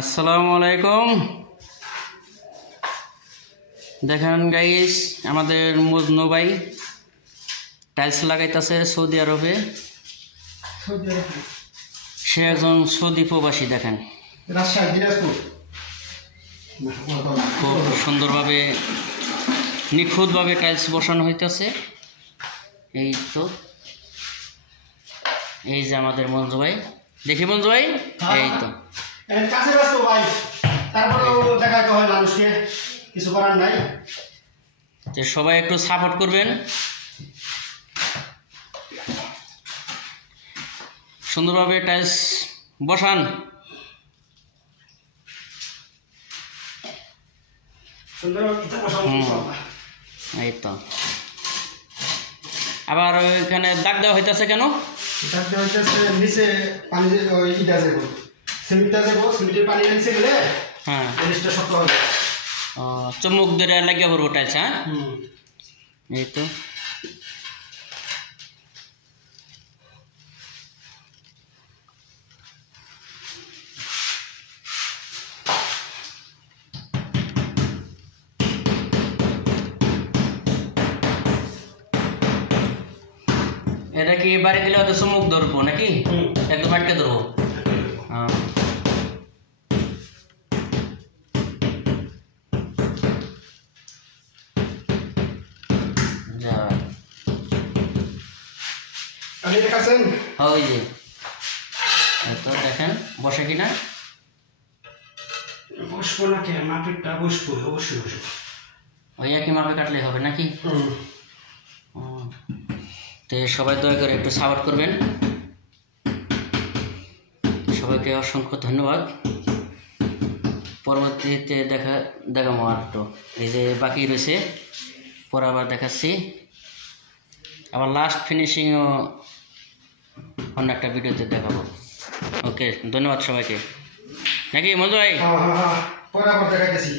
আসসালামু আলাইকুম। দেখেন গাইস, আমাদের মজনু ভাই টাইলস লাগাইতেছে সৌদি আরবে। সে একজন সৌদি প্রবাসী। দেখেন খুব সুন্দরভাবে নিখুঁতভাবে টাইলস বসানো হইতেছে। এই তো, এই যে আমাদের মঞ্জু ভাই। দেখি মঞ্জু ভাই, এই তো কাছে ব্যস্ত ভাই, তারপরেও দেখাতে হয় মানুষকে, কিছু করার নাই। যে সবাই একটু সাপোর্ট করবেন, সুন্দরভাবে টাইলস বসান। এই তো আবার ওইখানে দাগ দেওয়া হইতেছে কেন? দাগ দেওয়া হইতেছে নিচে পানি, ওই ইটা যাবো, সিমেন্টটা যাবো, সিমেন্টের পানি নিচে গেলে হ্যাঁ জিনিসটা শক্ত হবে। চমুক ধরে লাগিয়ে পড়বো টাইলস। হ্যাঁ, এই তো এটা কি বাড়ি দিলে হয়তো চুমুক ধরবো নাকি? একদম আটকে ধরবো। ওই যে তো দেখেন বসে কিনা। বসবো না কে, মাপিটা বসবো, অবশ্যই বসবো। ওই একই মাপে কাটলে হবে নাকি? তো সবাই দয়া করে একটু সাপোর্ট করবেন। সবাইকে অসংখ্য ধন্যবাদ। পরবর্তীতে দেখাবো আর একটু, এই যে বাকি রয়েছে, পরে আবার দেখাচ্ছি। আবার লাস্ট ফিনিশিংও অন্য একটা ভিডিওতে দেখাবো। ওকে, ধন্যবাদ সবাইকে। নাকি মঞ্জু ভাই? পরে আবার দেখাইতেছি।